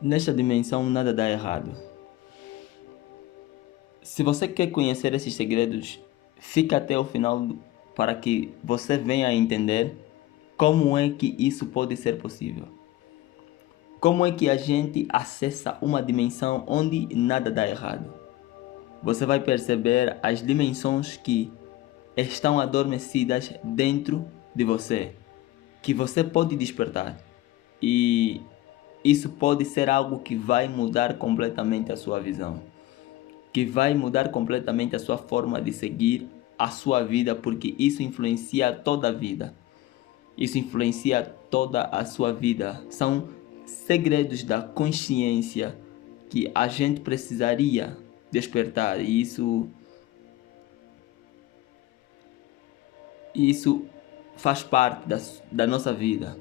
Nesta dimensão nada dá errado. Se você quer conhecer esses segredos, fica até o final para que você venha a entender como é que isso pode ser possível. Como é que a gente acessa uma dimensão onde nada dá errado? Você vai perceber as dimensões que estão adormecidas dentro de você, que você pode despertar. E isso pode ser algo que vai mudar completamente a sua visão, que vai mudar completamente a sua forma de seguir a sua vida, porque isso influencia toda a vida. Isso influencia toda a sua vida. São segredos da consciência que a gente precisaria despertar. E isso faz parte da nossa vida.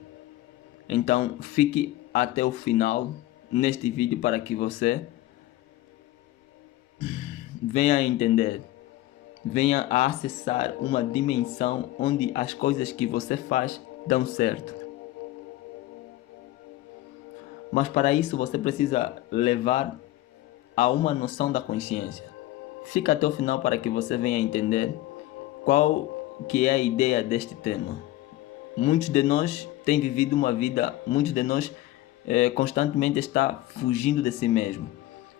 Então fique até o final neste vídeo para que você venha a entender, venha a acessar uma dimensão onde as coisas que você faz dão certo. Mas para isso você precisa levar a uma noção da consciência. Fica até o final para que você venha a entender qual que é a ideia deste tema. Muitos de nós têm vivido uma vida, muitos de nós constantemente está fugindo de si mesmo.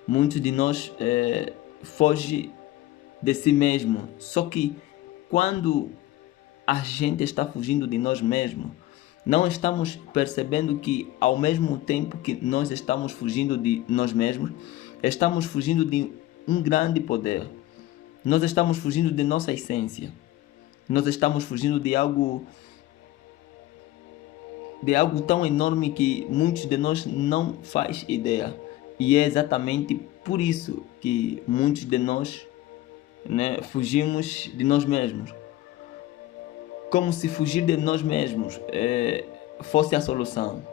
Muitos de nós fogem de si mesmo. Só que quando a gente está fugindo de nós mesmos, não estamos percebendo que ao mesmo tempo que nós estamos fugindo de nós mesmos, estamos fugindo de um grande poder. Nós estamos fugindo de nossa essência. Nós estamos fugindo de algo tão enorme que muitos de nós não faz ideia. E é exatamente por isso que muitos de nós, fugimos de nós mesmos. Como se fugir de nós mesmos fosse a solução.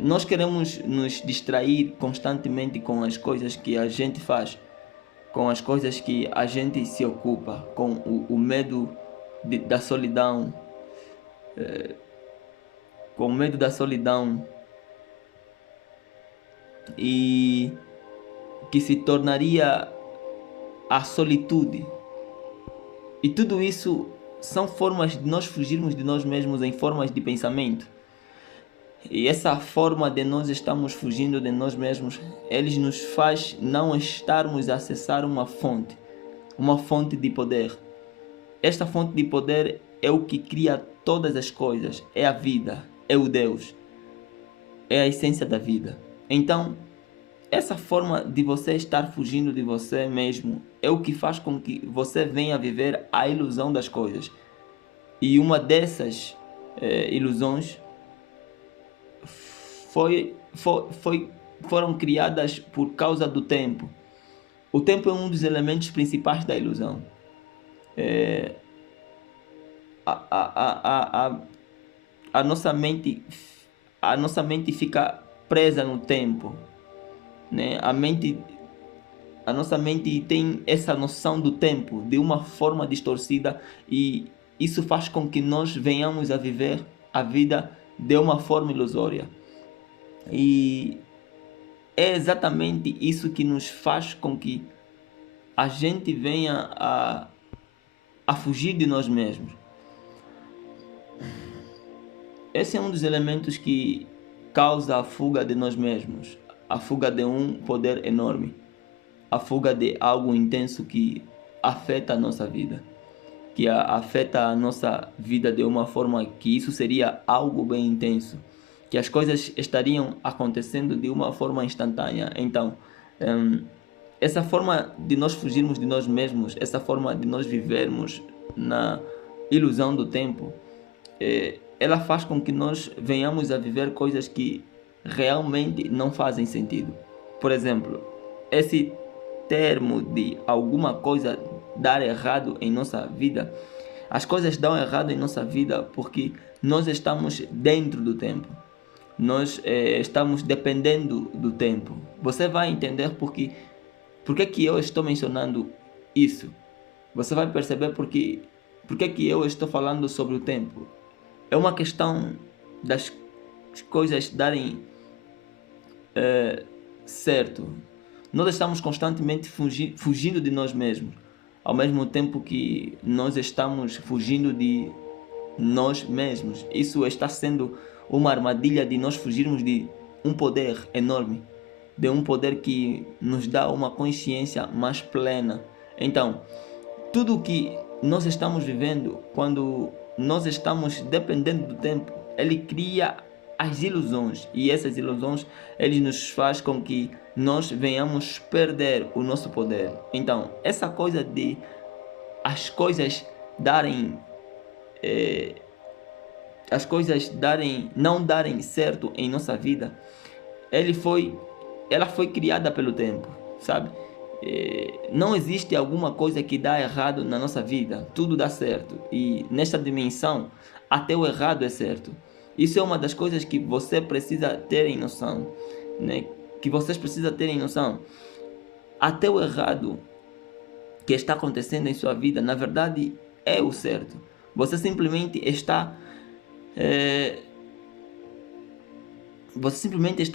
Nós queremos nos distrair constantemente com as coisas que a gente faz, com as coisas que a gente se ocupa, com o medo da solidão, com o medo da solidão, e que se tornaria a solitude. E tudo isso são formas de nós fugirmos de nós mesmos em formas de pensamento. E essa forma de nós estarmos fugindo de nós mesmos, eles nos faz não estarmos a acessar uma fonte de poder. Esta fonte de poder é o que cria todas as coisas, é a vida, é o Deus, é a essência da vida. Então, essa forma de você estar fugindo de você mesmo é o que faz com que você venha viver a ilusão das coisas. E uma dessas ilusões foram criadas por causa do tempo. O tempo é um dos elementos principais da ilusão. A nossa mente fica presa no tempo, né? A nossa mente tem essa noção do tempo de uma forma distorcida, e isso faz com que nós venhamos a viver a vida de uma forma ilusória. E é exatamente isso que nos faz com que a gente venha a fugir de nós mesmos. Esse é um dos elementos que causa a fuga de nós mesmos, a fuga de um poder enorme, a fuga de algo intenso que afeta a nossa vida, que afeta a nossa vida de uma forma que isso seria algo bem intenso, que as coisas estariam acontecendo de uma forma instantânea. Então, essa forma de nós fugirmos de nós mesmos, essa forma de nós vivermos na ilusão do tempo, ela faz com que nós venhamos a viver coisas que realmente não fazem sentido. Por exemplo, esse termo de alguma coisa dar errado em nossa vida, as coisas dão errado em nossa vida porque nós estamos dentro do tempo. Nós estamos dependendo do tempo. Você vai entender por que que eu estou mencionando isso. Você vai perceber por que que eu estou falando sobre o tempo. É uma questão das coisas darem certo. Nós estamos constantemente fugindo de nós mesmos, ao mesmo tempo que nós estamos fugindo de nós mesmos. Isso está sendo uma armadilha de nós fugirmos de um poder enorme, de um poder que nos dá uma consciência mais plena. Então, tudo que nós estamos vivendo, quando nós estamos dependendo do tempo, ele cria as ilusões, e essas ilusões eles nos faz com que nós venhamos perder o nosso poder. Então, essa coisa de as coisas darem não darem certo em nossa vida, ela foi criada pelo tempo, sabe? Não existe alguma coisa que dá errado na nossa vida, tudo dá certo, e nesta dimensão até o errado é certo. Isso é uma das coisas que você precisa ter em noção, né? Que vocês precisam ter em noção. Até o errado que está acontecendo em sua vida, na verdade, é o certo. Você simplesmente está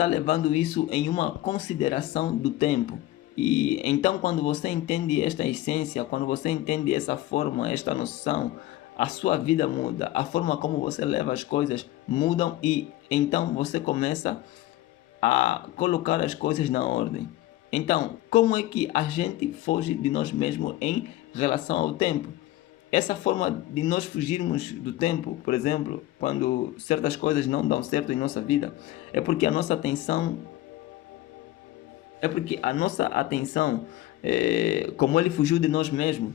levando isso em uma consideração do tempo. E então, quando você entende esta essência, quando você entende essa forma, esta noção, a sua vida muda, a forma como você leva as coisas mudam, e então você começa a colocar as coisas na ordem. Então, como é que a gente foge de nós mesmos em relação ao tempo? Essa forma de nós fugirmos do tempo, por exemplo, quando certas coisas não dão certo em nossa vida, é porque a nossa atenção, como ele fugiu de nós mesmos,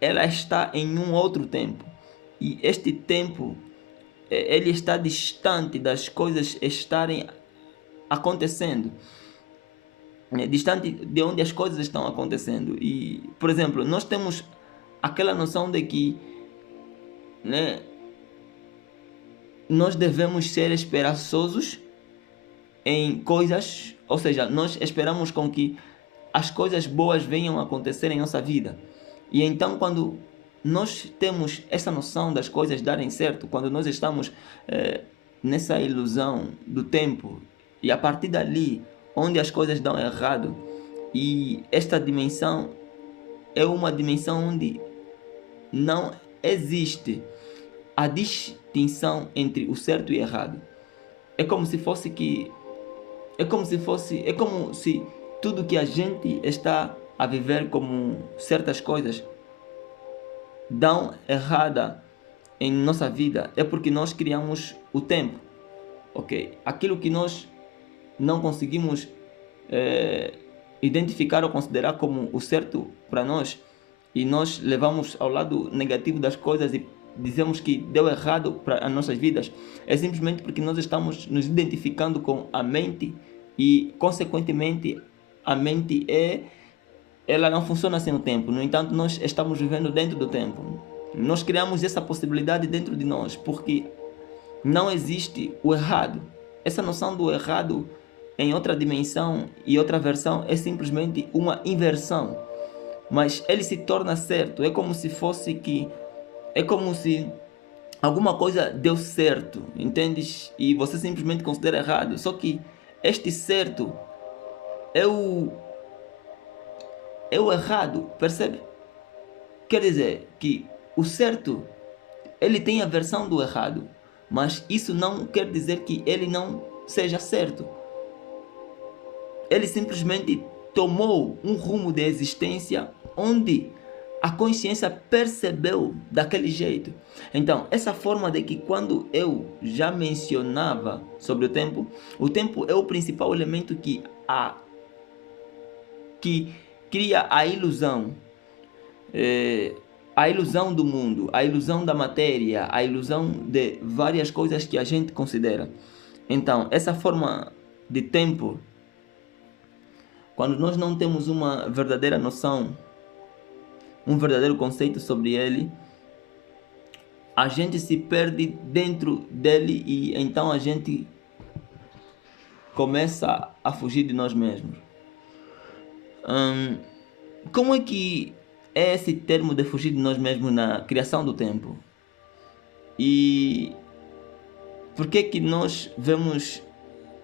ela está em um outro tempo. E este tempo, ele está distante das coisas estarem acontecendo, distante de onde as coisas estão acontecendo. E, por exemplo, nós temos aquela noção de que, né, nós devemos ser esperançosos em coisas, ou seja, nós esperamos com que as coisas boas venham a acontecer em nossa vida. E então, quando nós temos essa noção das coisas darem certo, quando nós estamos nessa ilusão do tempo, e a partir dali, onde as coisas dão errado, e esta dimensão é uma dimensão onde não existe a distinção entre o certo e o errado. É como se tudo que a gente está a viver como certas coisas dão errada em nossa vida, é porque nós criamos o tempo, ok? Aquilo que nós não conseguimos identificar ou considerar como o certo para nós, e nós levamos ao lado negativo das coisas e dizemos que deu errado para as nossas vidas, é simplesmente porque nós estamos nos identificando com a mente, e consequentemente a mente ela não funciona assim no tempo. No entanto, nós estamos vivendo dentro do tempo. Nós criamos essa possibilidade dentro de nós porque não existe o errado. Essa noção do errado em outra dimensão e outra versão é simplesmente uma inversão, mas ele se torna certo. É como se alguma coisa deu certo, entendes? E você simplesmente considera errado. Só que este certo é o errado, percebe? Quer dizer que o certo, ele tem a versão do errado, mas isso não quer dizer que ele não seja certo. Ele simplesmente tomou um rumo de existência onde a consciência percebeu daquele jeito. Então, essa forma de que, quando eu já mencionava sobre o tempo é o principal elemento que cria a ilusão do mundo, a ilusão da matéria, a ilusão de várias coisas que a gente considera. Então, essa forma de tempo, quando nós não temos uma verdadeira noção, um verdadeiro conceito sobre ele, a gente se perde dentro dele, e então a gente começa a fugir de nós mesmos. Como é que é esse termo de fugir de nós mesmos na criação do tempo? E por que que nós vemos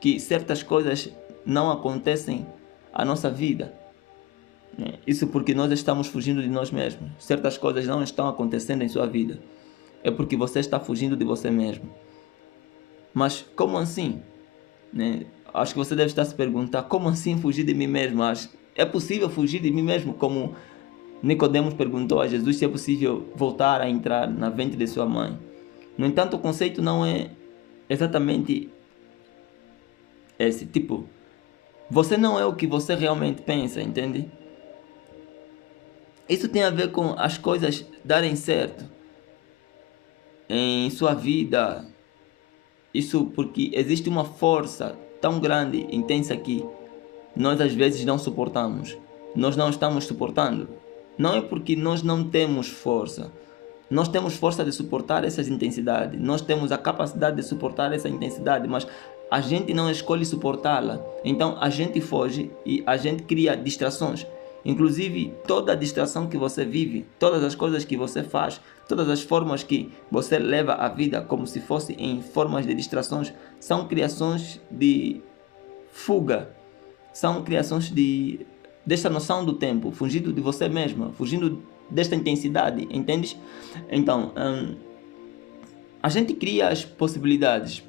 que certas coisas não acontecem à nossa vida. Isso porque nós estamos fugindo de nós mesmos. Certas coisas não estão acontecendo em sua vida. É porque você está fugindo de você mesmo. Mas como assim? Acho que você deve estar se perguntar, como assim fugir de mim mesmo? É possível fugir de mim mesmo? Como Nicodemos perguntou a Jesus se é possível voltar a entrar na ventre de sua mãe. No entanto, o conceito não é exatamente esse. Tipo, você não é o que você realmente pensa, entende? Isso tem a ver com as coisas darem certo em sua vida. Isso porque existe uma força tão grande, intensa que nós às vezes não suportamos. Nós não estamos suportando. Não é porque nós não temos força. Nós temos força de suportar essas intensidades. Nós temos a capacidade de suportar essa intensidade, mas a gente não escolhe suportá-la. Então a gente foge e a gente cria distrações. Inclusive, toda a distração que você vive, todas as coisas que você faz, todas as formas que você leva a vida como se fosse em formas de distrações, são criações de fuga, são criações desta noção do tempo, fugindo de você mesma, fugindo desta intensidade, entendes? Então, a gente cria as possibilidades,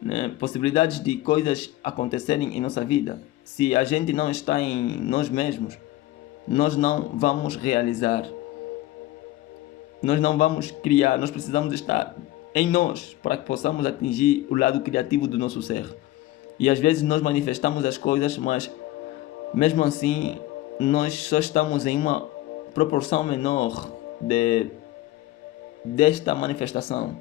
né? Possibilidades de coisas acontecerem em nossa vida. Se a gente não está em nós mesmos, nós não vamos realizar, nós não vamos criar, nós precisamos estar em nós para que possamos atingir o lado criativo do nosso ser. E às vezes nós manifestamos as coisas, mas mesmo assim nós só estamos em uma proporção menor desta manifestação.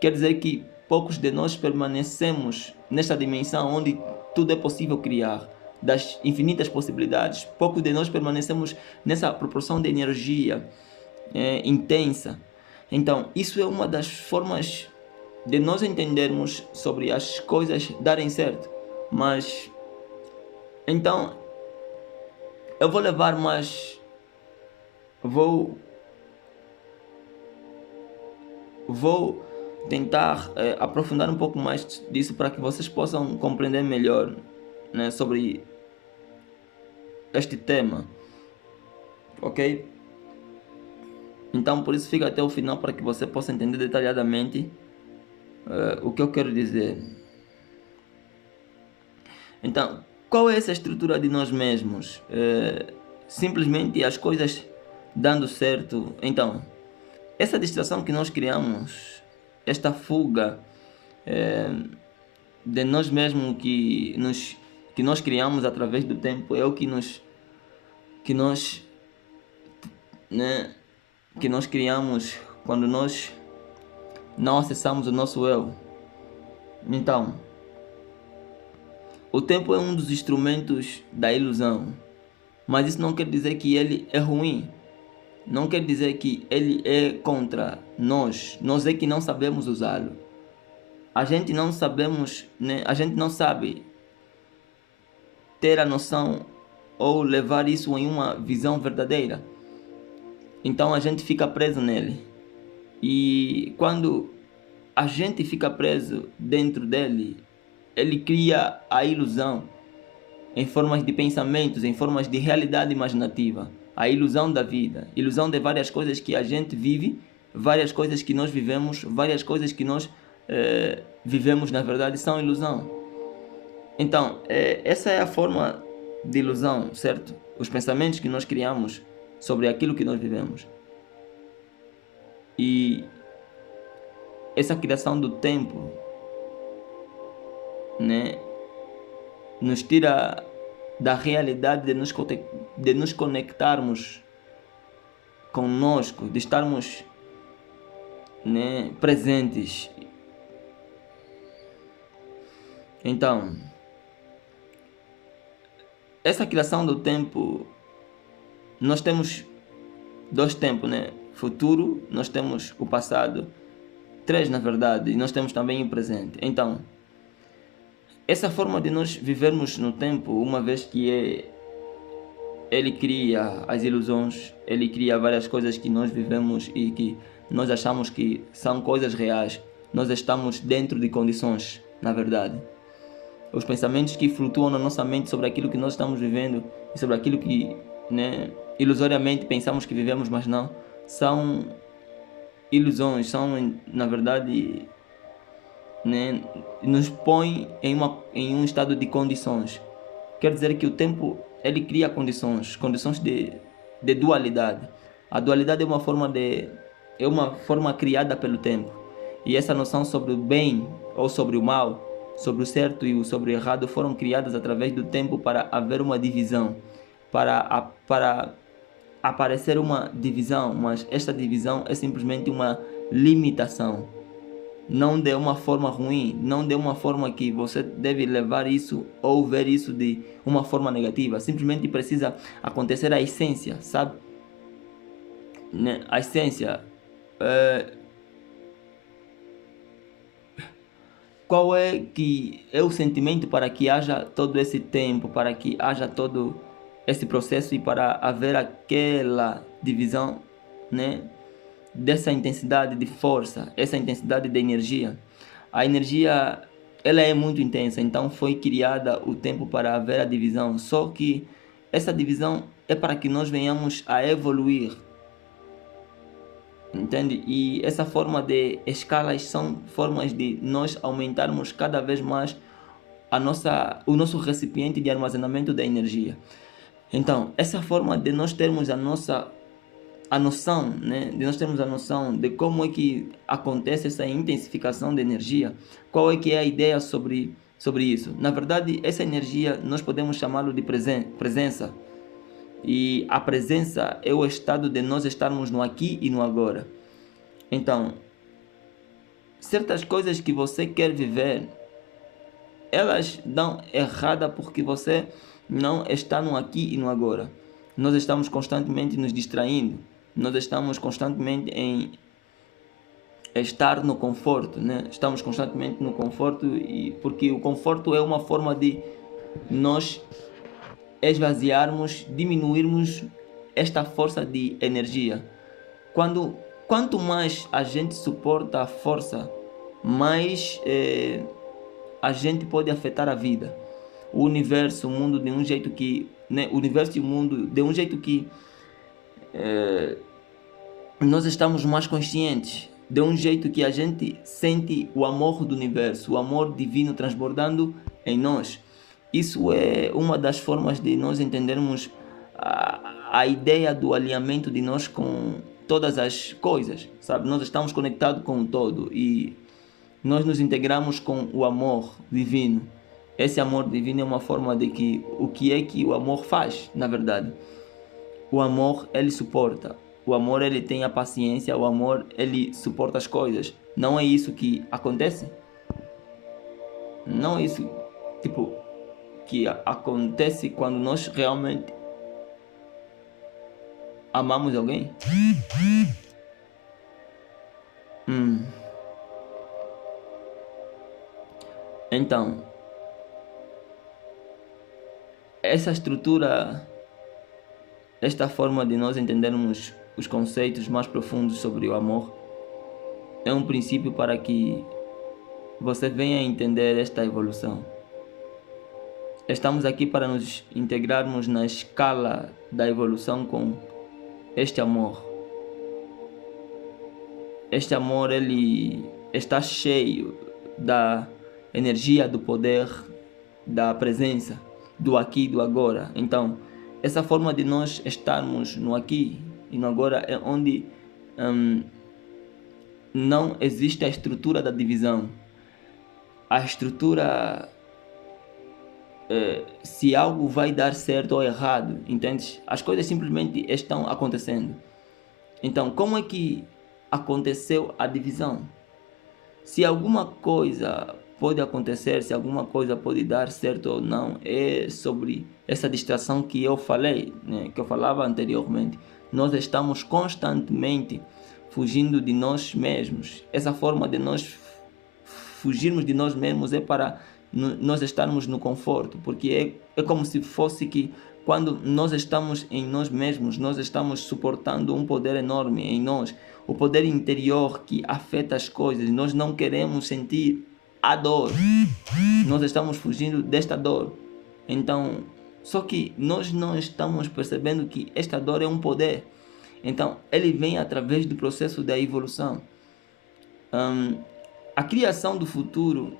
Quer dizer que poucos de nós permanecemos nesta dimensão onde tudo é possível criar, das infinitas possibilidades. Poucos de nós permanecemos nessa proporção de energia intensa. Então, isso é uma das formas de nós entendermos sobre as coisas darem certo. Mas, então, eu vou levar mais... Vou tentar aprofundar um pouco mais disso para que vocês possam compreender melhor, né, sobre este tema, ok? Então por isso fica até o final para que você possa entender detalhadamente o que eu quero dizer. Então, qual é essa estrutura de nós mesmos? Simplesmente as coisas dando certo. Então, essa distração que nós criamos, esta fuga de nós mesmos que nós criamos através do tempo, é o que nós criamos quando nós não acessamos o nosso eu. Então, o tempo é um dos instrumentos da ilusão, mas isso não quer dizer que ele é ruim. Não quer dizer que ele é contra nós. Nós é que não sabemos usá-lo. A gente não sabemos, né? A gente não sabe ter a noção ou levar isso em uma visão verdadeira. Então a gente fica preso nele. E quando a gente fica preso dentro dele, ele cria a ilusão em formas de pensamentos, em formas de realidade imaginativa. A ilusão da vida, ilusão de várias coisas que a gente vive, várias coisas que nós vivemos, várias coisas que nós vivemos, na verdade, são ilusão. Então, essa é a forma de ilusão, certo? Os pensamentos que nós criamos sobre aquilo que nós vivemos. E essa criação do tempo, né, nos tira da realidade de nos conectarmos conosco, de estarmos, né, presentes. Então, essa criação do tempo, nós temos dois tempos, né? Futuro, nós temos o passado, três na verdade, e nós temos também o presente. Então, essa forma de nós vivermos no tempo, uma vez que ele cria as ilusões, ele cria várias coisas que nós vivemos e que nós achamos que são coisas reais, nós estamos dentro de condições, na verdade. os pensamentos que flutuam na nossa mente sobre aquilo que nós estamos vivendo e sobre aquilo que, né, ilusoriamente pensamos que vivemos, mas não, são ilusões, são, na verdade, né, nos põe em um estado de condições. Quer dizer que o tempo, ele cria condições de dualidade. A dualidade é uma forma criada pelo tempo. E essa noção sobre o bem ou sobre o mal, sobre o certo e sobre o errado, foram criadas através do tempo para haver uma divisão, para aparecer uma divisão, mas esta divisão é simplesmente uma limitação. Não de uma forma ruim, não de uma forma que você deve levar isso ou ver isso de uma forma negativa. Simplesmente precisa acontecer a essência, sabe? A essência. Qual é que é o sentimento para que haja todo esse tempo, para que haja todo esse processo e para haver aquela divisão, né? Dessa intensidade de força, essa intensidade de energia. A energia, ela é muito intensa, então foi criada o tempo para haver a divisão. Só que essa divisão é para que nós venhamos a evoluir, entende? E essa forma de escalas são formas de nós aumentarmos cada vez mais o nosso recipiente de armazenamento da energia. Então, essa forma de nós termos a noção, né, de nós termos a noção de como é que acontece essa intensificação de energia, qual é que é a ideia sobre isso. Na verdade, essa energia nós podemos chamá-lo de presença. E a presença é o estado de nós estarmos no aqui e no agora. Então, certas coisas que você quer viver, elas dão errada porque você não está no aqui e no agora. Nós estamos constantemente nos distraindo. Nós estamos constantemente em estar no conforto, né? Estamos constantemente no conforto porque o conforto é uma forma de nós esvaziarmos, diminuirmos esta força de energia. Quanto mais a gente suporta a força, mais a gente pode afetar a vida. O universo, o mundo de um jeito que, né? O universo e o mundo de um jeito que nós estamos mais conscientes, de um jeito que a gente sente o amor do universo, o amor divino transbordando em nós. Isso é uma das formas de nós entendermos a ideia do alinhamento de nós com todas as coisas, sabe? Nós estamos conectados com o todo e nós nos integramos com o amor divino. Esse amor divino é uma forma de que o que é que o amor faz, na verdade. O amor, ele suporta. O amor, ele tem a paciência. O amor, ele suporta as coisas. Não é isso que acontece? Não é isso, tipo, que acontece quando nós realmente amamos alguém? Então, essa estrutura, esta forma de nós entendermos os conceitos mais profundos sobre o amor, é um princípio para que você venha a entender esta evolução. Estamos aqui para nos integrarmos na escala da evolução com este amor. Este amor, ele está cheio da energia, do poder, da presença, do aqui e do agora. Então, essa forma de nós estarmos no aqui e no agora é onde não existe a estrutura da divisão. A estrutura, se algo vai dar certo ou errado, entende? As coisas simplesmente estão acontecendo. Então, como é que aconteceu a divisão? Se alguma coisa pode acontecer, se alguma coisa pode dar certo ou não, é sobre essa distração que eu falei, né, que eu falava anteriormente. Nós estamos constantemente fugindo de nós mesmos. Essa forma de nós fugirmos de nós mesmos é para nós estarmos no conforto, porque é como se fosse que quando nós estamos em nós mesmos, nós estamos suportando um poder enorme em nós, o poder interior que afeta as coisas. Nós não queremos sentir a dor. Nós estamos fugindo desta dor. Então, só que nós não estamos percebendo que esta dor é um poder. Então, ele vem através do processo da evolução. A criação do futuro,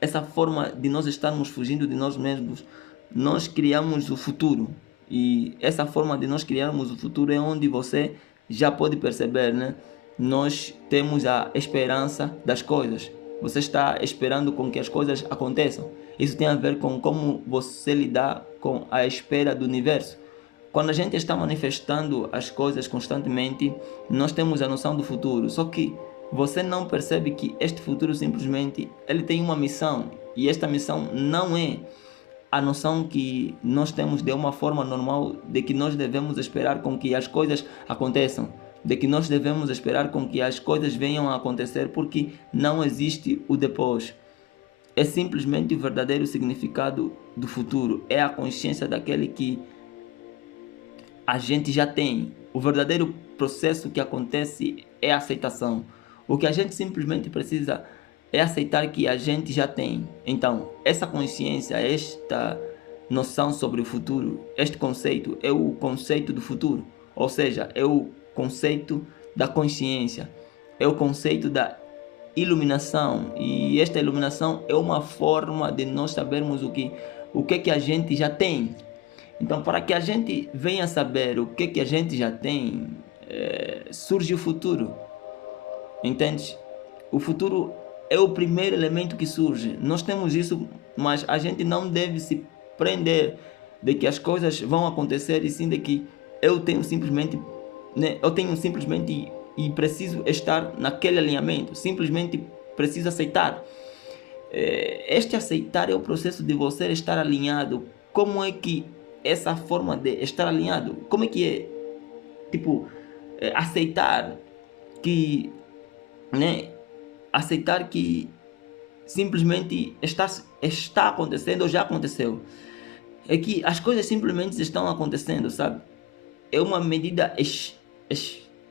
essa forma de nós estarmos fugindo de nós mesmos, nós criamos o futuro. E essa forma de nós criarmos o futuro é onde você já pode perceber, né? Nós temos a esperança das coisas. Você está esperando com que as coisas aconteçam. Isso tem a ver com como você lidar com a espera do universo. Quando a gente está manifestando as coisas constantemente, nós temos a noção do futuro. Só que você não percebe que este futuro simplesmente ele tem uma missão. E esta missão não é a noção que nós temos de uma forma normal de que nós devemos esperar com que as coisas aconteçam, de que nós devemos esperar com que as coisas venham a acontecer, porque não existe o depois. É simplesmente o verdadeiro significado do futuro, é a consciência daquele que a gente já tem. O verdadeiro processo que acontece é a aceitação. O que a gente simplesmente precisa é aceitar que a gente já tem. Então, essa consciência, esta noção sobre o futuro, este conceito é o conceito do futuro. Ou seja, é o conceito da consciência, é o conceito da iluminação. E esta iluminação é uma forma de nós sabermos o que é que a gente já tem. Então, para que a gente venha saber o que a gente já tem, surge o futuro. Entende? O futuro é o primeiro elemento que surge. Nós temos isso, mas a gente não deve se prender de que as coisas vão acontecer e sim de que eu tenho simplesmente, né, e preciso estar naquele alinhamento. Simplesmente preciso aceitar. Este aceitar é o processo de você estar alinhado. Como é que essa forma de estar alinhado, como é que é? Tipo, aceitar que, né? Aceitar que simplesmente está acontecendo ou já aconteceu. É que as coisas simplesmente estão acontecendo, sabe? É uma medida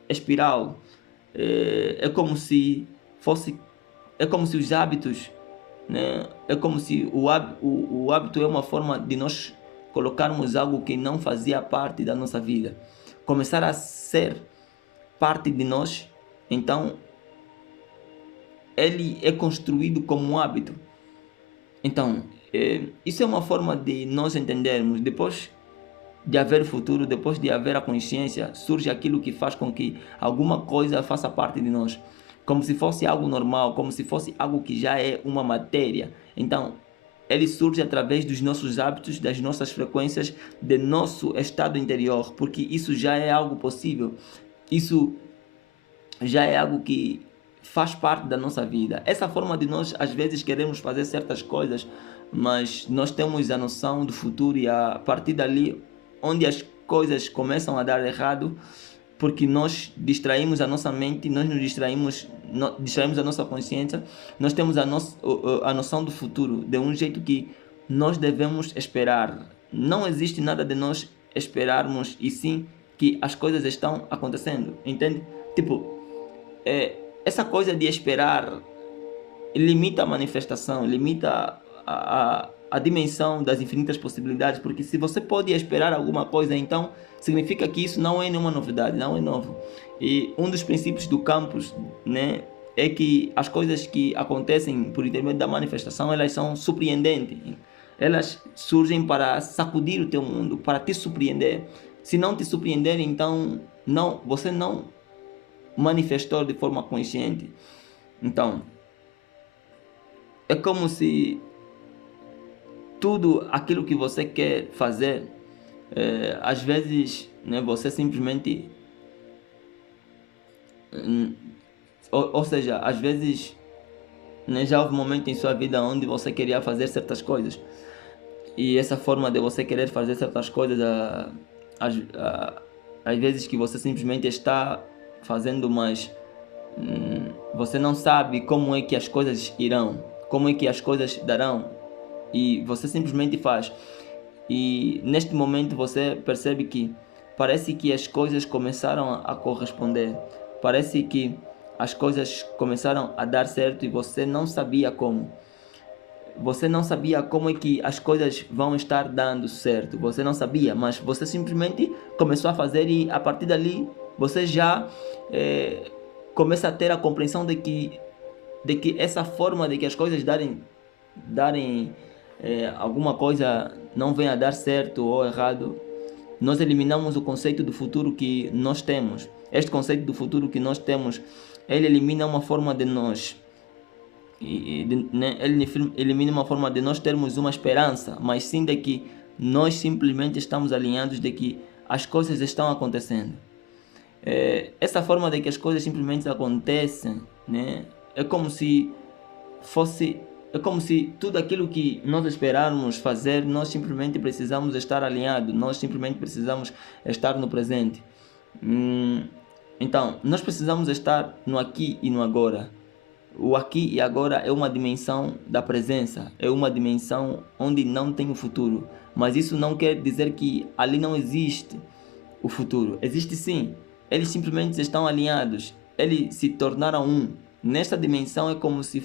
espiral. É como se fosse, é como se os hábitos, né? É como se o hábito é uma forma de nós colocarmos algo que não fazia parte da nossa vida, começar a ser parte de nós. Então ele é construído como um hábito. Então, isso é uma forma de nós entendermos. Depois de haver futuro, depois de haver a consciência, surge aquilo que faz com que alguma coisa faça parte de nós. Como se fosse algo normal, como se fosse algo que já é uma matéria. Então, ele surge através dos nossos hábitos, das nossas frequências, do nosso estado interior, porque isso já é algo possível. Isso já é algo que faz parte da nossa vida. Essa forma de nós, às vezes, queremos fazer certas coisas, mas nós temos a noção do futuro e a partir dali, onde as coisas começam a dar errado, porque nós distraímos a nossa mente, nós nos distraímos a nossa consciência, nós temos a noção do futuro de um jeito que nós devemos esperar. Não existe nada de nós esperarmos, e sim que as coisas estão acontecendo, entende? Tipo, essa coisa de esperar limita a manifestação, limita a dimensão das infinitas possibilidades, porque se você pode esperar alguma coisa, então significa que isso não é nenhuma novidade, não é novo. E um dos princípios do campus, né, é que as coisas que acontecem por intermédio da manifestação, elas são surpreendentes. Elas surgem para sacudir o teu mundo, para te surpreender. Se não te surpreender, então você não manifestou de forma consciente. Então, é como se tudo aquilo que você quer fazer, às vezes, né, você simplesmente, ou seja, às vezes, né, já houve um momento em sua vida onde você queria fazer certas coisas e essa forma de você querer fazer certas coisas, às vezes que você simplesmente está fazendo, mas você não sabe como é que as coisas irão, como é que as coisas darão, e você simplesmente faz. E neste momento você percebe que parece que as coisas começaram a corresponder, parece que as coisas começaram a dar certo e você não sabia como. Você não sabia como é que as coisas vão estar dando certo. Você não sabia, mas você simplesmente começou a fazer e a partir dali você já começa a ter a compreensão de que essa forma de que as coisas darem alguma coisa não venha a dar certo ou errado, nós eliminamos o conceito do futuro que nós temos. Este conceito do futuro que nós temos, ele elimina uma forma de nós ele elimina uma forma de nós termos uma esperança, mas sim de que nós simplesmente estamos alinhados de que as coisas estão acontecendo. Essa forma de que as coisas simplesmente acontecem, né? É como se tudo aquilo que nós esperarmos fazer, nós simplesmente precisamos estar alinhados, nós simplesmente precisamos estar no presente. Então, nós precisamos estar no aqui e no agora. O aqui e agora é uma dimensão da presença, é uma dimensão onde não tem o futuro. Mas isso não quer dizer que ali não existe o futuro. Existe sim. Eles simplesmente estão alinhados. Eles se tornaram um. Nesta dimensão é como se o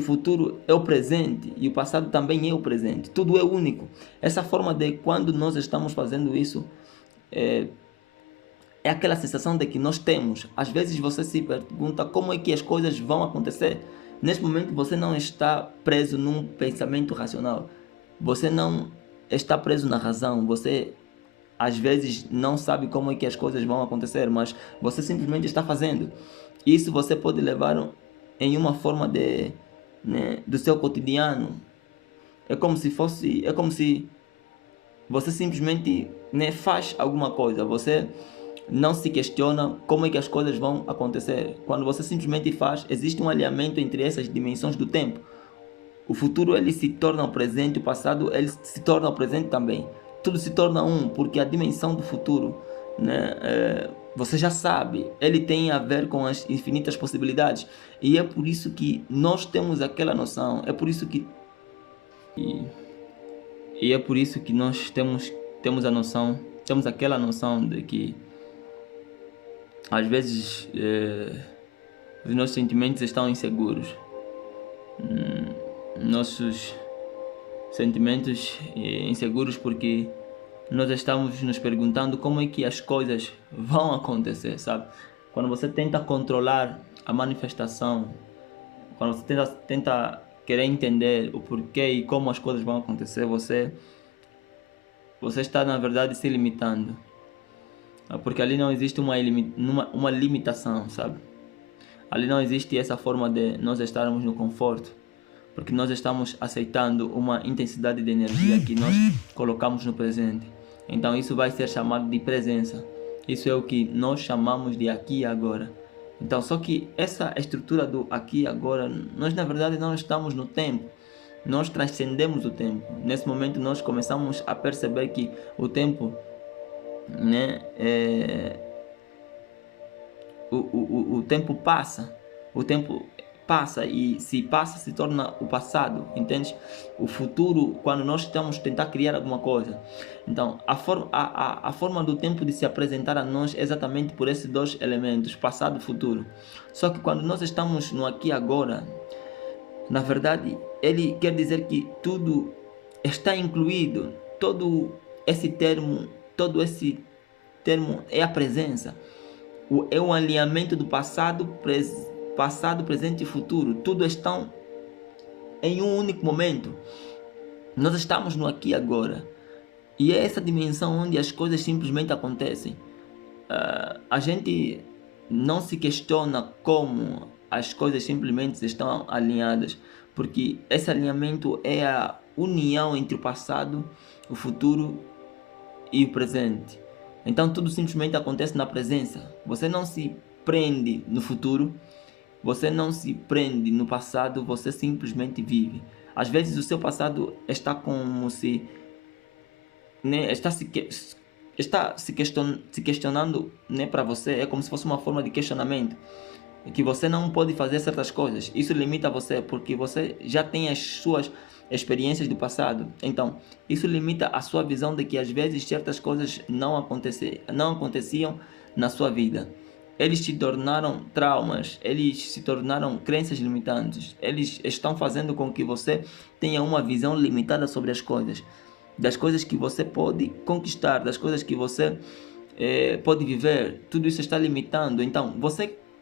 futuro é o presente e o passado também é o presente. Tudo é único. Essa forma de quando nós estamos fazendo isso é aquela sensação de que nós temos. Às vezes você se pergunta como é que as coisas vão acontecer. Neste momento você não está preso num pensamento racional. Você não está preso na razão. Você às vezes não sabe como é que as coisas vão acontecer, mas você simplesmente está fazendo. Isso você pode levar em uma forma do seu cotidiano. É como se você simplesmente faz alguma coisa. Você não se questiona como é que as coisas vão acontecer. Quando você simplesmente faz, existe um alinhamento entre essas dimensões do tempo. O futuro ele se torna o presente, o passado ele se torna o presente também. Tudo se torna um, porque a dimensão do futuro, você já sabe, ele tem a ver com as infinitas possibilidades. E é por isso que nós temos aquela noção, é por isso que e é por isso que nós temos a noção, temos aquela noção de que às vezes os nossos sentimentos estão inseguros. Nossos sentimentos inseguros porque nós estamos nos perguntando como é que as coisas vão acontecer, sabe? Quando você tenta controlar a manifestação, quando você tenta querer entender o porquê e como as coisas vão acontecer, você está na verdade se limitando. Porque ali não existe uma limitação, sabe? Ali não existe essa forma de nós estarmos no conforto, porque nós estamos aceitando uma intensidade de energia que nós colocamos no presente. Então isso vai ser chamado de presença. Isso é o que nós chamamos de aqui e agora. Então, só que essa estrutura do aqui e agora, nós na verdade não estamos no tempo. Nós transcendemos o tempo. Nesse momento nós começamos a perceber que o tempo, o tempo passa. O tempo passa e se passa se torna o passado, entende? O futuro, quando nós estamos tentar criar alguma coisa. Então, a forma do tempo de se apresentar a nós é exatamente por esses dois elementos, passado e futuro. Só que quando nós estamos no aqui e agora, na verdade, ele quer dizer que tudo está incluído. Todo esse termo é a presença. É o alinhamento do passado, presente e futuro. Tudo estão em um único momento. Nós estamos no aqui e agora. E é essa dimensão onde as coisas simplesmente acontecem. A gente não se questiona como as coisas simplesmente estão alinhadas, porque esse alinhamento é a união entre o passado, o futuro e o presente. Então tudo simplesmente acontece na presença. Você não se prende no futuro, você não se prende no passado, você simplesmente vive. Às vezes o seu passado está como se está se questionando, para você, é como se fosse uma forma de questionamento, que você não pode fazer certas coisas. Isso limita você, porque você já tem as suas experiências do passado. Então, isso limita a sua visão de que às vezes certas coisas não aconteciam na sua vida. eles se tornaram traumas, eles se tornaram crenças limitantes. Eles estão fazendo com que você tenha uma visão limitada sobre as coisas, das coisas que você pode conquistar, das coisas que você pode viver. Tudo isso está limitando. Então,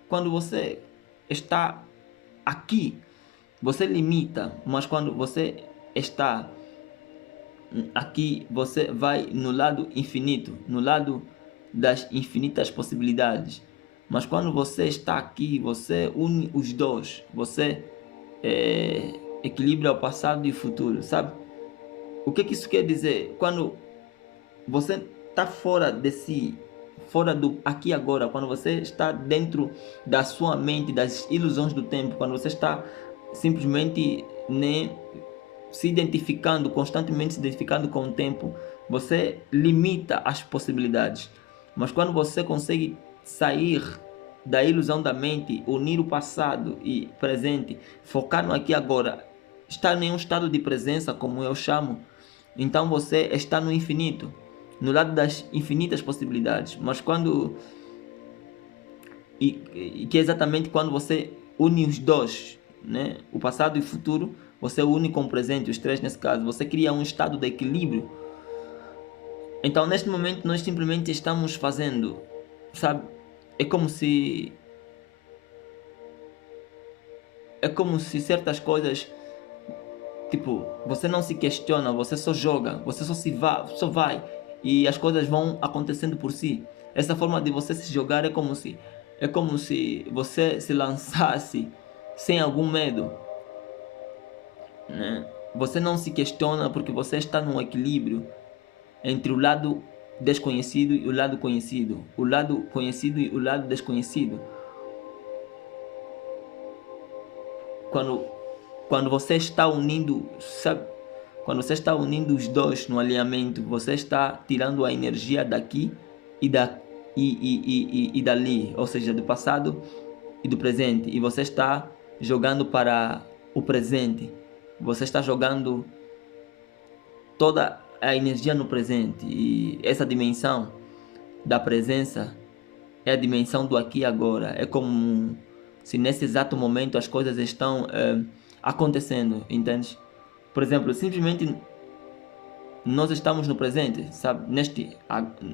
quando você está aqui, você limita, mas quando você está aqui, você vai no lado infinito, no lado das infinitas possibilidades. Mas quando você está aqui, você une os dois, você equilibra o passado e o futuro, sabe? O que isso quer dizer? Quando você está fora de si, fora do aqui e agora, quando você está dentro da sua mente, das ilusões do tempo, quando você está simplesmente se identificando, constantemente se identificando com o tempo, você limita as possibilidades. Mas quando você consegue sair da ilusão da mente, unir o passado e presente, focar no aqui e agora, estar em um estado de presença, como eu chamo, então você está no infinito, no lado das infinitas possibilidades. Mas quando que é exatamente quando você une os dois, né? O passado e o futuro, você une com o presente, os três nesse caso, você cria um estado de equilíbrio. Então, neste momento, nós simplesmente estamos fazendo, sabe? É como se certas coisas, tipo, você não se questiona, você só joga, você só vai e as coisas vão acontecendo por si. Essa forma de você se jogar é como se você se lançasse sem algum medo, né? Você não se questiona porque você está num equilíbrio entre o lado desconhecido e o lado conhecido, o lado conhecido e o lado desconhecido. Quando você está unindo, sabe? Quando você está unindo os dois no alinhamento, você está tirando a energia daqui e dali, ou seja, do passado e do presente, e você está jogando para o presente. Você está jogando toda a energia no presente, e essa dimensão da presença é a dimensão do aqui e agora. É como se nesse exato momento as coisas estão acontecendo, entende? Por exemplo, simplesmente nós estamos no presente, sabe?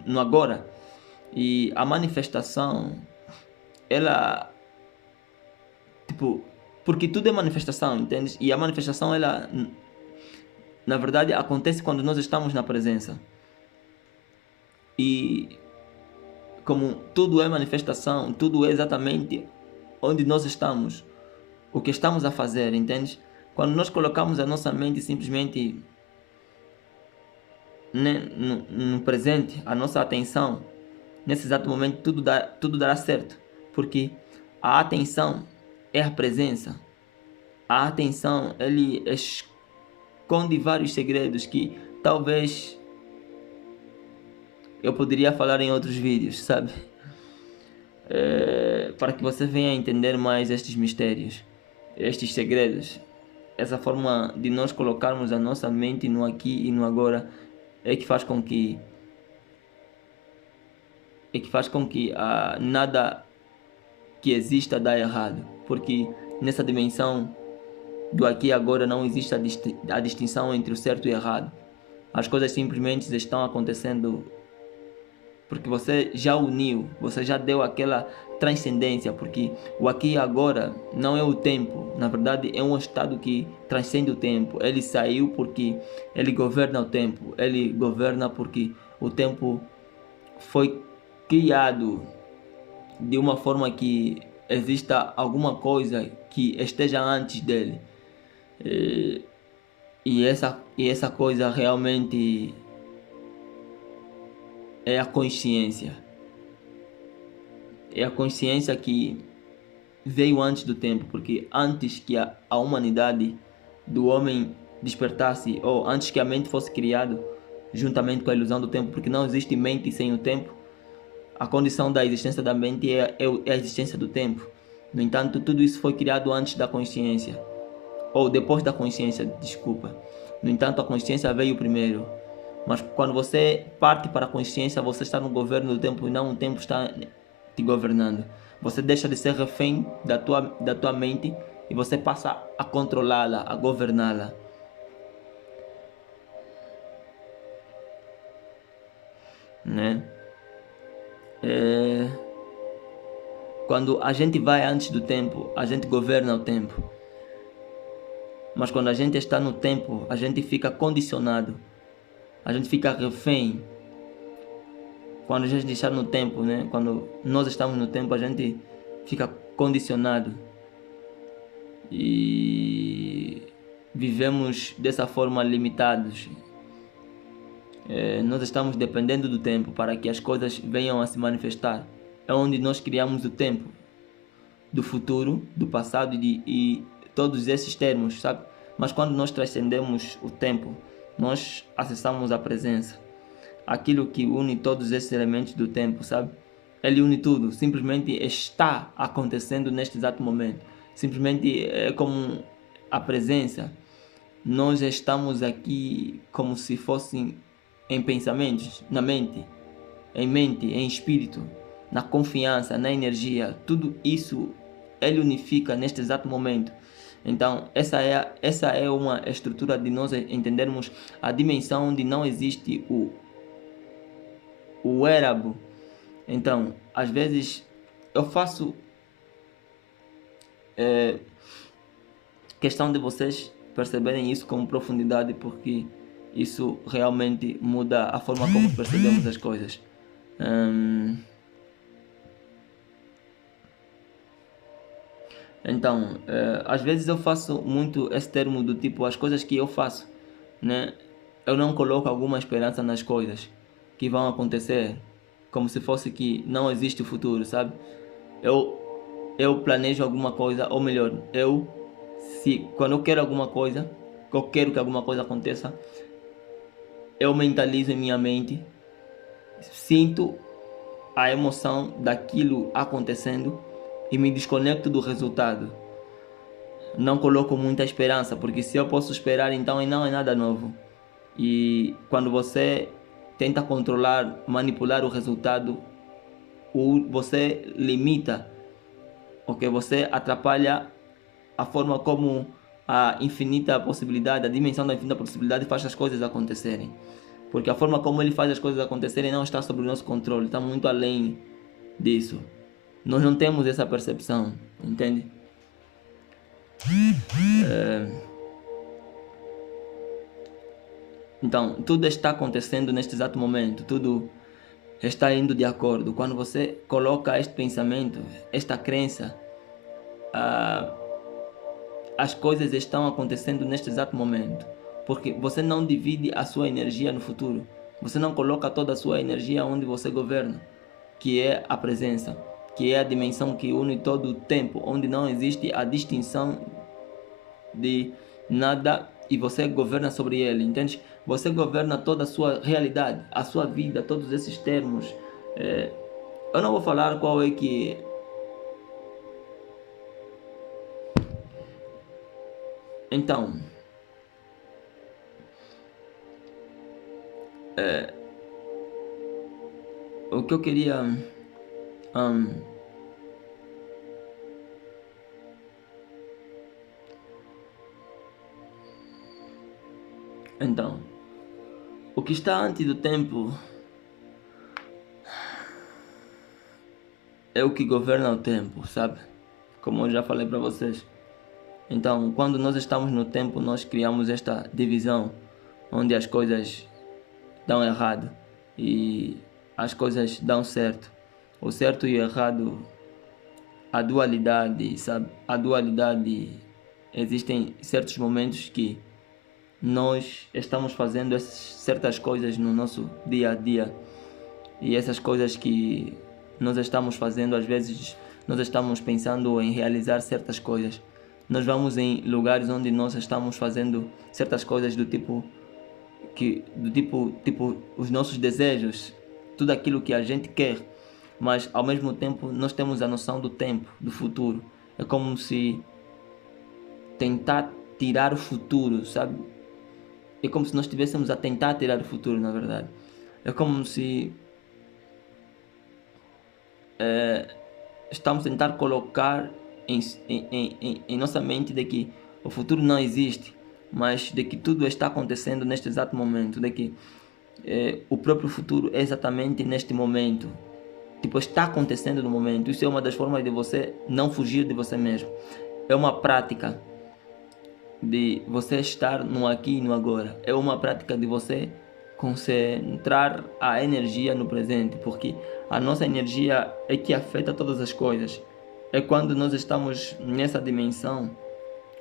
No agora. E a manifestação, ela, tipo, porque tudo é manifestação, entende? E a manifestação, ela, na verdade, acontece quando nós estamos na presença. E como tudo é manifestação, tudo é exatamente onde nós estamos, o que estamos a fazer, entende? Quando nós colocamos a nossa mente simplesmente, né, no presente, a nossa atenção, nesse exato momento tudo dará certo, porque a atenção é a presença. A atenção, ele esconde vários segredos que talvez eu poderia falar em outros vídeos, sabe? Para que você venha a entender mais estes mistérios, estes segredos. Essa forma de nós colocarmos a nossa mente no aqui e no agora é que faz com que nada que exista dá errado, porque nessa dimensão do aqui e agora não existe a distinção entre o certo e o errado. As coisas simplesmente estão acontecendo porque você já uniu, você já deu aquela transcendência, porque o aqui e agora não é o tempo, na verdade é um estado que transcende o tempo. Ele saiu porque ele governa o tempo, ele governa porque o tempo foi criado de uma forma que exista alguma coisa que esteja antes dele. E essa coisa realmente é a consciência. É a consciência que veio antes do tempo, porque antes que a humanidade do homem despertasse, ou antes que a mente fosse criada, juntamente com a ilusão do tempo, porque não existe mente sem o tempo, a condição da existência da mente é a existência do tempo. No entanto, tudo isso foi criado antes da consciência, ou depois da consciência, desculpa. No entanto, a consciência veio primeiro. Mas quando você parte para a consciência, você está no governo do tempo e não o tempo está te governando. Você deixa de ser refém da tua mente e você passa a controlá-la, a governá-la. Né? Quando a gente vai antes do tempo, a gente governa o tempo. Mas quando a gente está no tempo, a gente fica condicionado. A gente fica refém. Quando a gente está no tempo, né? Quando nós estamos no tempo, a gente fica condicionado. E vivemos dessa forma limitados. Nós estamos dependendo do tempo para que as coisas venham a se manifestar. É onde nós criamos o tempo do futuro, do passado e todos esses termos, sabe? Mas quando nós transcendemos o tempo, nós acessamos a presença, aquilo que une todos esses elementos do tempo, sabe? Ele une tudo, simplesmente está acontecendo neste exato momento. Simplesmente é como a presença. Nós estamos aqui como se fossem em pensamentos, na mente, em espírito, na confiança, na energia. Tudo isso ele unifica neste exato momento. Então, essa é uma estrutura de nós entendermos a dimensão onde não existe o érabo. Então, às vezes, eu faço questão de vocês perceberem isso com profundidade, porque isso realmente muda a forma como percebemos as coisas. Então, às vezes eu faço muito esse termo do tipo, as coisas que eu faço, né? Eu não coloco alguma esperança nas coisas que vão acontecer, como se fosse que não existe o futuro, sabe? Eu planejo alguma coisa, ou melhor, quando eu quero alguma coisa, eu quero que alguma coisa aconteça, eu mentalizo em minha mente, sinto a emoção daquilo acontecendo e me desconecto do resultado. Não coloco muita esperança, porque se eu posso esperar, então não é nada novo. E quando você tenta controlar, manipular o resultado, você limita, ok? Você atrapalha a forma como a infinita possibilidade, a dimensão da infinita possibilidade faz as coisas acontecerem. Porque a forma como ele faz as coisas acontecerem não está sob o nosso controle, está muito além disso. Nós não temos essa percepção, entende? Então, tudo está acontecendo neste exato momento, tudo está indo de acordo. Quando você coloca este pensamento, esta crença, as coisas estão acontecendo neste exato momento, porque você não divide a sua energia no futuro, você não coloca toda a sua energia onde você governa, que é a presença, que é a dimensão que une todo o tempo, onde não existe a distinção de nada e você governa sobre ele, entende? Você governa toda a sua realidade, a sua vida, todos esses termos. Eu não vou falar qual é que... Então, o que eu queria... Então, o que está antes do tempo é o que governa o tempo, sabe? Como eu já falei para vocês. Então, quando nós estamos no tempo, nós criamos esta divisão onde as coisas dão errado e as coisas dão certo. O certo e o errado, a dualidade, sabe? A dualidade, existem certos momentos que nós estamos fazendo certas coisas no nosso dia a dia e essas coisas que nós estamos fazendo, às vezes nós estamos pensando em realizar certas coisas. Nós vamos em lugares onde nós estamos fazendo certas coisas do tipo os nossos desejos, tudo aquilo que a gente quer, mas ao mesmo tempo nós temos a noção do tempo, do futuro. É como se tentar tirar o futuro, sabe? É como se nós estivéssemos a tentar tirar o futuro, na verdade. É como se estamos a tentar colocar em nossa mente de que o futuro não existe, mas de que tudo está acontecendo neste exato momento, de que o próprio futuro é exatamente neste momento. Tipo, está acontecendo no momento. Isso é uma das formas de você não fugir de você mesmo. É uma prática de você estar no aqui e no agora. É uma prática de você concentrar a energia no presente, porque a nossa energia é que afeta todas as coisas. É quando nós estamos nessa dimensão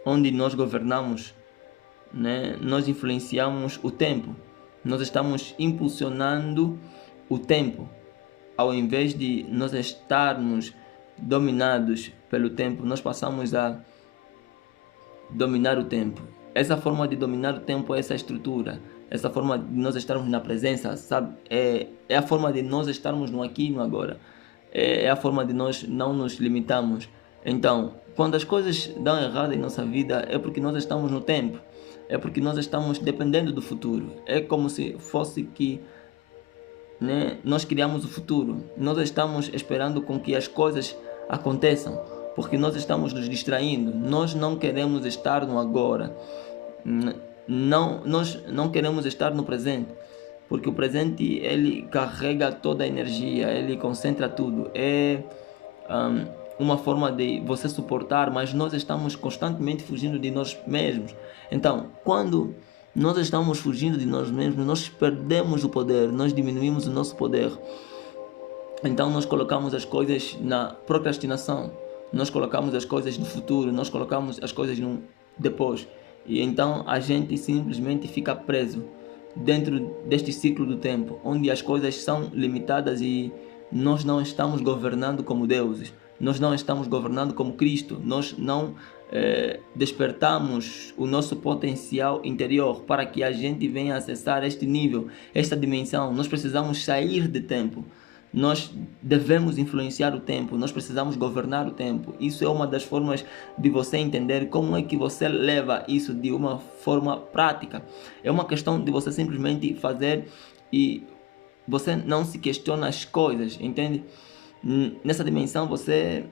onde nós governamos, né? Nós influenciamos o tempo. Nós estamos impulsionando o tempo. Ao invés de nós estarmos dominados pelo tempo, nós passamos a dominar o tempo. Essa forma de dominar o tempo é essa estrutura. Essa forma de nós estarmos na presença, sabe? É a forma de nós estarmos no aqui e no agora. É a forma de nós não nos limitarmos. Então, quando as coisas dão errado em nossa vida, é porque nós estamos no tempo. É porque nós estamos dependendo do futuro. É como se fosse que, né, nós criamos o futuro. Nós estamos esperando com que as coisas aconteçam, porque nós estamos nos distraindo. Nós não queremos estar no agora. Nós não queremos estar no presente, porque o presente ele carrega toda a energia, ele concentra tudo. É uma forma de você suportar, mas nós estamos constantemente fugindo de nós mesmos. Então, quando nós estamos fugindo de nós mesmos, nós perdemos o poder, nós diminuímos o nosso poder. Então nós colocamos as coisas na procrastinação, nós colocamos as coisas no futuro, nós colocamos as coisas no depois. E então a gente simplesmente fica preso dentro deste ciclo do tempo, onde as coisas são limitadas e nós não estamos governando como deuses, nós não estamos governando como Cristo, nós não despertamos o nosso potencial interior para que a gente venha acessar este nível, esta dimensão. Nós precisamos sair de tempo. Nós devemos influenciar o tempo, nós precisamos governar o tempo. Isso é uma das formas de você entender como é que você leva isso de uma forma prática. É uma questão de você simplesmente fazer e você não se questiona as coisas, entende? Nessa dimensão você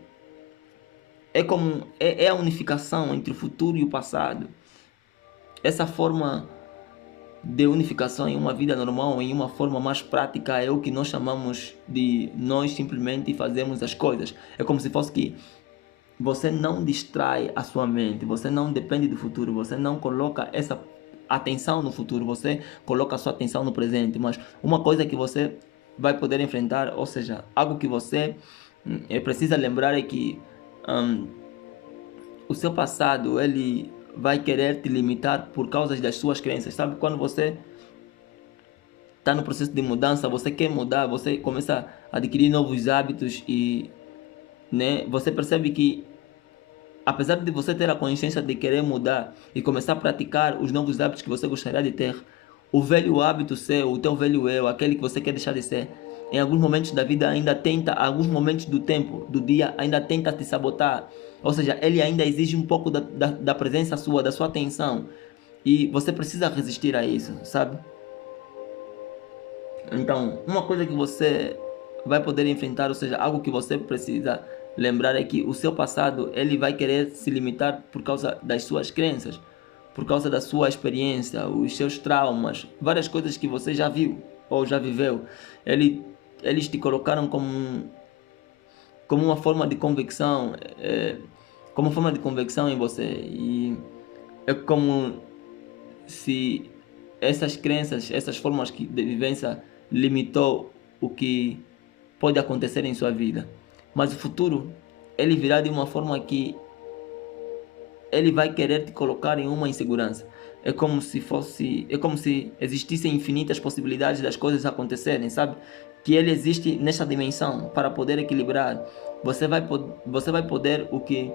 é como é a unificação entre o futuro e o passado. Essa forma de unificação em uma vida normal, em uma forma mais prática, é o que nós chamamos de nós simplesmente fazermos as coisas. É como se fosse que você não distrai a sua mente, você não depende do futuro, você não coloca essa atenção no futuro, você coloca a sua atenção no presente. Mas uma coisa que você vai poder enfrentar, ou seja, algo que você precisa lembrar é que o seu passado ele vai querer te limitar por causa das suas crenças. Sabe, quando você está no processo de mudança, você quer mudar, você começa a adquirir novos hábitos e, né, você percebe que apesar de você ter a consciência de querer mudar e começar a praticar os novos hábitos que você gostaria de ter, o velho hábito seu, o teu velho eu, aquele que você quer deixar de ser, em alguns momentos da vida ainda tenta, alguns momentos do tempo, do dia, ainda tenta te sabotar. Ou seja, ele ainda exige um pouco da presença sua, da sua atenção. E você precisa resistir a isso, sabe? Então, uma coisa que você vai poder enfrentar, ou seja, algo que você precisa lembrar é que o seu passado, ele vai querer se limitar por causa das suas crenças, por causa da sua experiência, os seus traumas, várias coisas que você já viu ou já viveu. Eles te colocaram como uma forma de convicção, como forma de convicção em você. E é como se essas crenças, essas formas de vivência limitou o que pode acontecer em sua vida. Mas o futuro, ele virá de uma forma que ele vai querer te colocar em uma insegurança. É como se existissem infinitas possibilidades das coisas acontecerem, sabe? Que ele existe nesta dimensão para poder equilibrar. Você vai poder, o que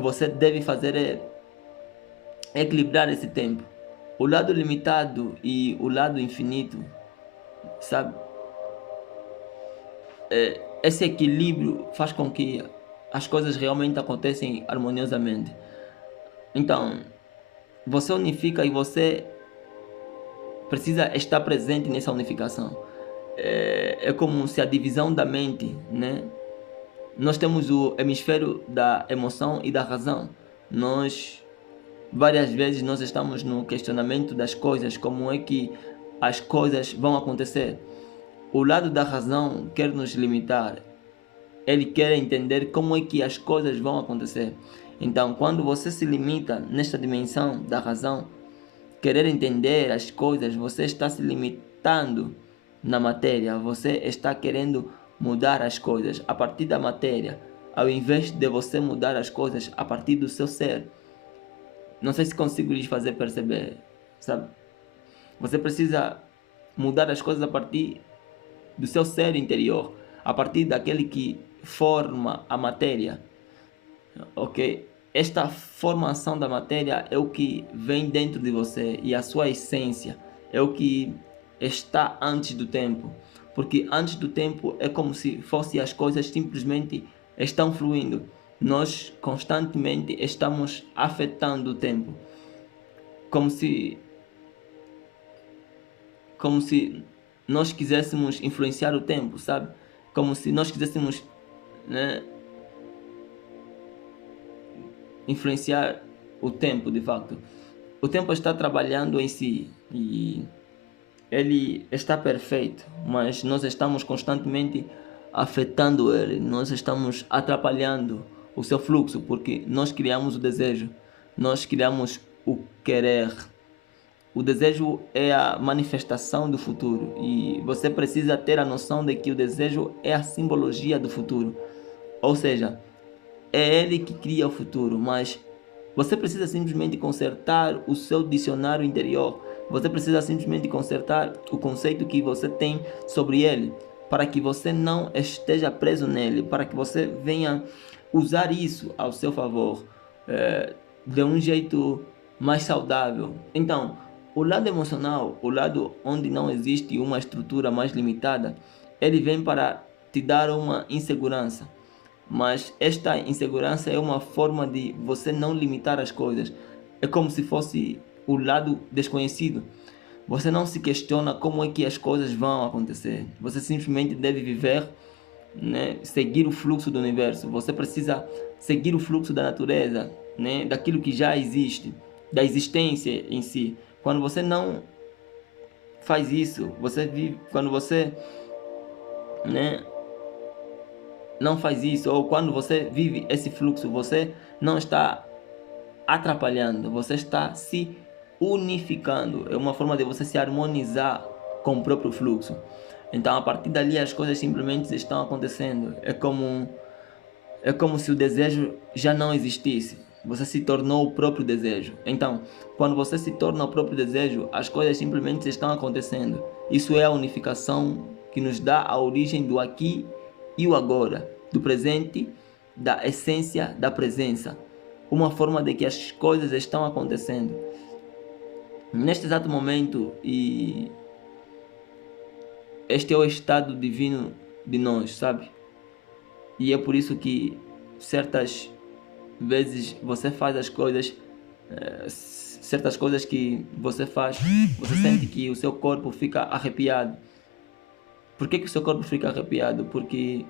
você deve fazer é equilibrar esse tempo. O lado limitado e o lado infinito, sabe? Esse equilíbrio faz com que as coisas realmente aconteçam harmoniosamente. Então, você unifica e você precisa estar presente nessa unificação. É como se a divisão da mente, né, nós temos o hemisfério da emoção e da razão. Nós, várias vezes, nós estamos no questionamento das coisas, como é que as coisas vão acontecer. O lado da razão quer nos limitar. Ele quer entender como é que as coisas vão acontecer. Então, quando você se limita nesta dimensão da razão, querer entender as coisas, você está se limitando na matéria, você está querendo mudar as coisas a partir da matéria, ao invés de você mudar as coisas a partir do seu ser. Não sei se consigo lhes fazer perceber, sabe? Você precisa mudar as coisas a partir do seu ser interior, a partir daquele que forma a matéria, ok? Esta formação da matéria é o que vem dentro de você e a sua essência é o que está antes do tempo, porque antes do tempo é como se fossem as coisas simplesmente estão fluindo. Nós constantemente estamos afetando o tempo, como se nós quiséssemos influenciar o tempo, sabe? Como se nós quiséssemos, né, influenciar o tempo, de facto. O tempo está trabalhando em si e ele está perfeito, mas nós estamos constantemente afetando ele, nós estamos atrapalhando o seu fluxo, porque nós criamos o desejo, nós criamos o querer. O desejo é a manifestação do futuro e você precisa ter a noção de que o desejo é a simbologia do futuro. Ou seja, é ele que cria o futuro, mas você precisa simplesmente consertar o seu dicionário interior. Você precisa simplesmente consertar o conceito que você tem sobre ele, para que você não esteja preso nele, para que você venha usar isso ao seu favor, de um jeito mais saudável. Então, o lado emocional, o lado onde não existe uma estrutura mais limitada, ele vem para te dar uma insegurança. Mas esta insegurança é uma forma de você não limitar as coisas. É como se fosse o lado desconhecido. Você não se questiona como é que as coisas vão acontecer. Você simplesmente deve viver, né, seguir o fluxo do universo. Você precisa seguir o fluxo da natureza, né, daquilo que já existe, da existência em si. Quando você não faz isso, você vive, quando você, né, não faz isso, ou quando você vive esse fluxo, você não está atrapalhando, você está se unificando. É uma forma de você se harmonizar com o próprio fluxo. Então, a partir dali, as coisas simplesmente estão acontecendo. É como se o desejo já não existisse. Você se tornou o próprio desejo. Então, quando você se torna o próprio desejo, as coisas simplesmente estão acontecendo. Isso é a unificação que nos dá a origem do aqui e o agora, do presente, da essência da presença. Uma forma de que as coisas estão acontecendo neste exato momento, e este é o estado divino de nós, sabe? E é por isso que certas vezes você faz as coisas, certas coisas que você faz, você sente que o seu corpo fica arrepiado. Por que o seu corpo fica arrepiado? Porque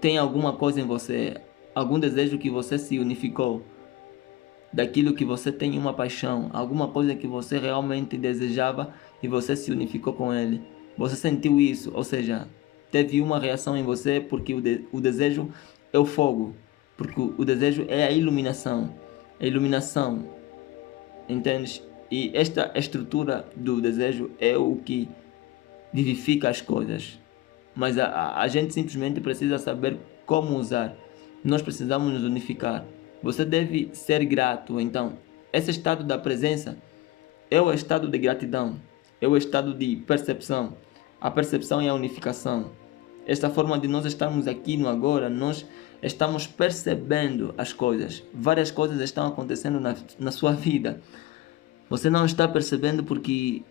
tem alguma coisa em você, algum desejo que você se unificou, daquilo que você tem uma paixão, alguma coisa que você realmente desejava e você se unificou com ele. Você sentiu isso, ou seja, teve uma reação em você, porque o desejo é o fogo, porque o desejo é a iluminação, entende? E esta estrutura do desejo é o que vivifica as coisas. Mas a gente simplesmente precisa saber como usar. Nós precisamos nos unificar. Você deve ser grato. Então, esse estado da presença é o estado de gratidão, é o estado de percepção. A percepção é a unificação. Esta forma de nós estarmos aqui no agora, nós estamos percebendo as coisas. Várias coisas estão acontecendo na sua vida. Você não está percebendo porque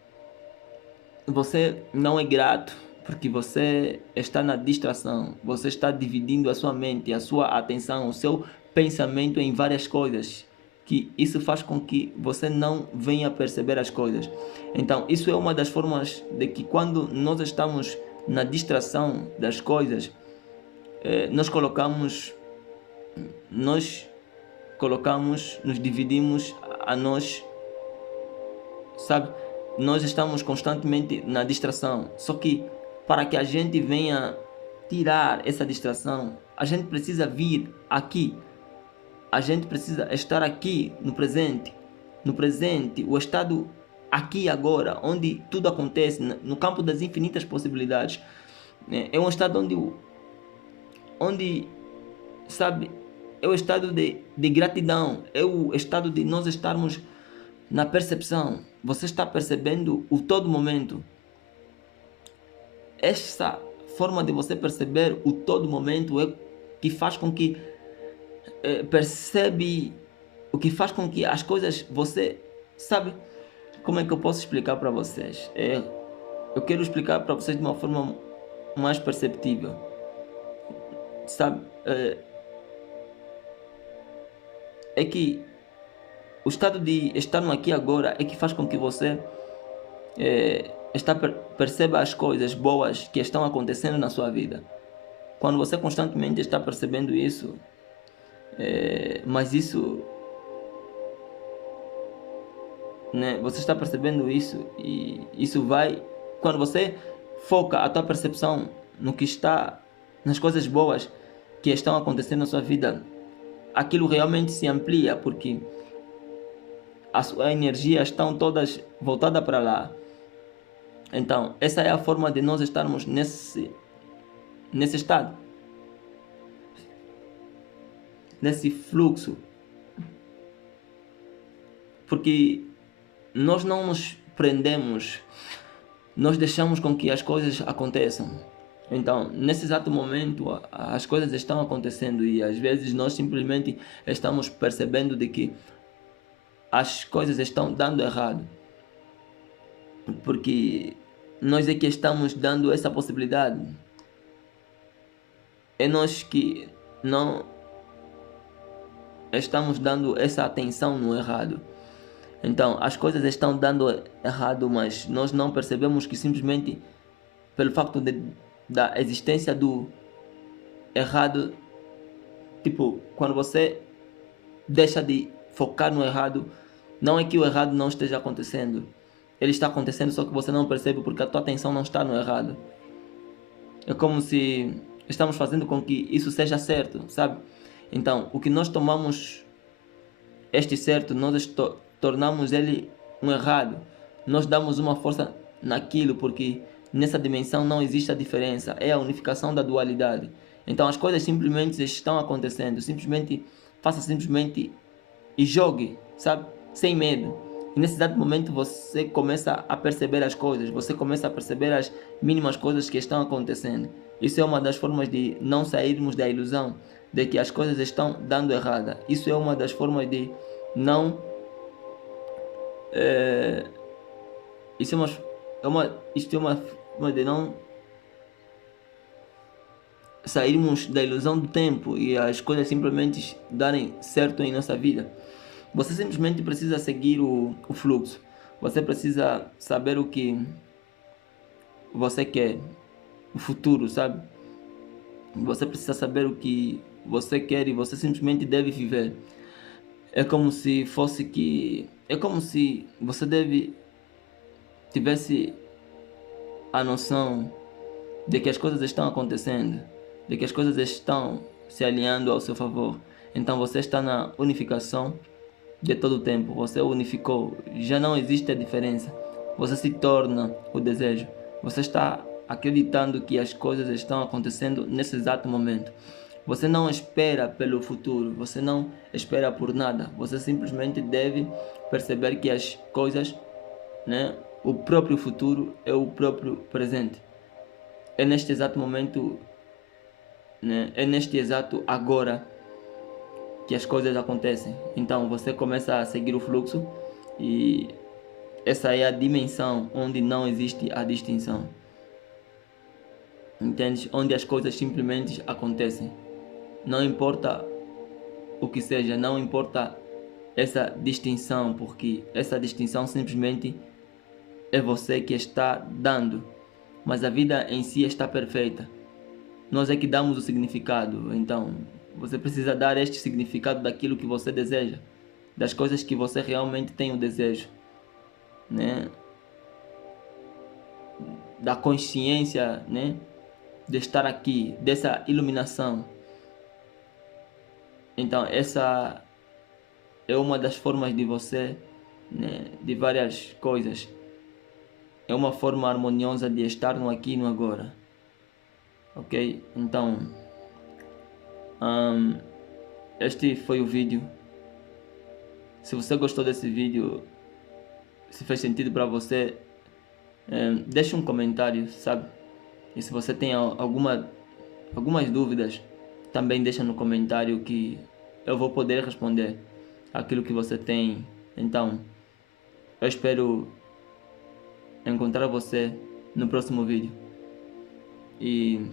você não é grato, porque você está na distração, você está dividindo a sua mente, a sua atenção, o seu pensamento em várias coisas, que isso faz com que você não venha perceber as coisas. Então, isso é uma das formas de que quando nós estamos na distração das coisas, nós colocamos, nos dividimos a nós, sabe? Nós estamos constantemente na distração. Só que para que a gente venha tirar essa distração, a gente precisa vir aqui. A gente precisa estar aqui no presente. No presente, o estado aqui e agora, onde tudo acontece, no campo das infinitas possibilidades. É um estado onde sabe, é o estado de gratidão, é o estado de nós estarmos na percepção. Você está percebendo o todo momento. Essa forma de você perceber o todo momento é que faz com que percebe, o que faz com que as coisas, você sabe, como é que eu posso explicar para vocês? Eu quero explicar para vocês de uma forma mais perceptível, sabe? É que o estado de estar no aqui e agora é que faz com que você perceba as coisas boas que estão acontecendo na sua vida. Quando você constantemente está percebendo isso, mas isso, né, você está percebendo isso e isso vai, quando você foca a tua percepção no que está, nas coisas boas que estão acontecendo na sua vida, aquilo realmente se amplia, porque a sua energia estão todas voltadas para lá. Então, essa é a forma de nós estarmos nesse estado, nesse fluxo. Porque nós não nos prendemos, nós deixamos com que as coisas aconteçam. Então, nesse exato momento, as coisas estão acontecendo e às vezes nós simplesmente estamos percebendo de que as coisas estão dando errado. Porque nós é que estamos dando essa possibilidade. É nós que não estamos dando essa atenção no errado. Então, as coisas estão dando errado, mas nós não percebemos que simplesmente pelo facto da existência do errado, tipo, quando você deixa de focar no errado, não é que o errado não esteja acontecendo. Ele está acontecendo, só que você não percebe porque a tua atenção não está no errado. É como se estamos fazendo com que isso seja certo, sabe? Então, o que nós tomamos este certo, nós tornamos ele um errado. Nós damos uma força naquilo porque nessa dimensão não existe a diferença, é a unificação da dualidade. Então as coisas simplesmente estão acontecendo, faça simplesmente e jogue, sabe? Sem medo. E nesse exato momento você começa a perceber as coisas, você começa a perceber as mínimas coisas que estão acontecendo. Isso é uma das formas de não sairmos da ilusão de que as coisas estão dando errada. Isso é uma das formas de não isto é uma forma de não sairmos da ilusão do tempo e as coisas simplesmente darem certo em nossa vida. Você simplesmente precisa seguir o fluxo. Você precisa saber o que você quer, o futuro, sabe? Você precisa saber o que você quer e você simplesmente deve viver. É como se você tivesse a noção de que as coisas estão acontecendo, de que as coisas estão se alinhando ao seu favor. Então você está na unificação de todo o tempo. Você unificou, já não existe a diferença. Você se torna o desejo. Você está acreditando que as coisas estão acontecendo nesse exato momento. Você não espera pelo futuro, você não espera por nada. Você simplesmente deve perceber que as coisas, né, o próprio futuro é o próprio presente. É neste exato momento, né, é neste exato agora que as coisas acontecem. Então você começa a seguir o fluxo e essa é a dimensão onde não existe a distinção. Entende? Onde as coisas simplesmente acontecem. Não importa o que seja, não importa essa distinção, porque essa distinção simplesmente é você que está dando. Mas a vida em si está perfeita. Nós é que damos o significado. Então, você precisa dar este significado daquilo que você deseja, das coisas que você realmente tem o desejo, né? Da consciência, né? De estar aqui, dessa iluminação. Então, essa é uma das formas de você, né? De várias coisas. É uma forma harmoniosa de estar no aqui e no agora. Ok? Então, este foi o vídeo. Se você gostou desse vídeo, se fez sentido para você, deixe um comentário, sabe? E se você tem algumas dúvidas, também deixa no comentário que eu vou poder responder aquilo que você tem. Então, eu espero encontrar você no próximo vídeo. E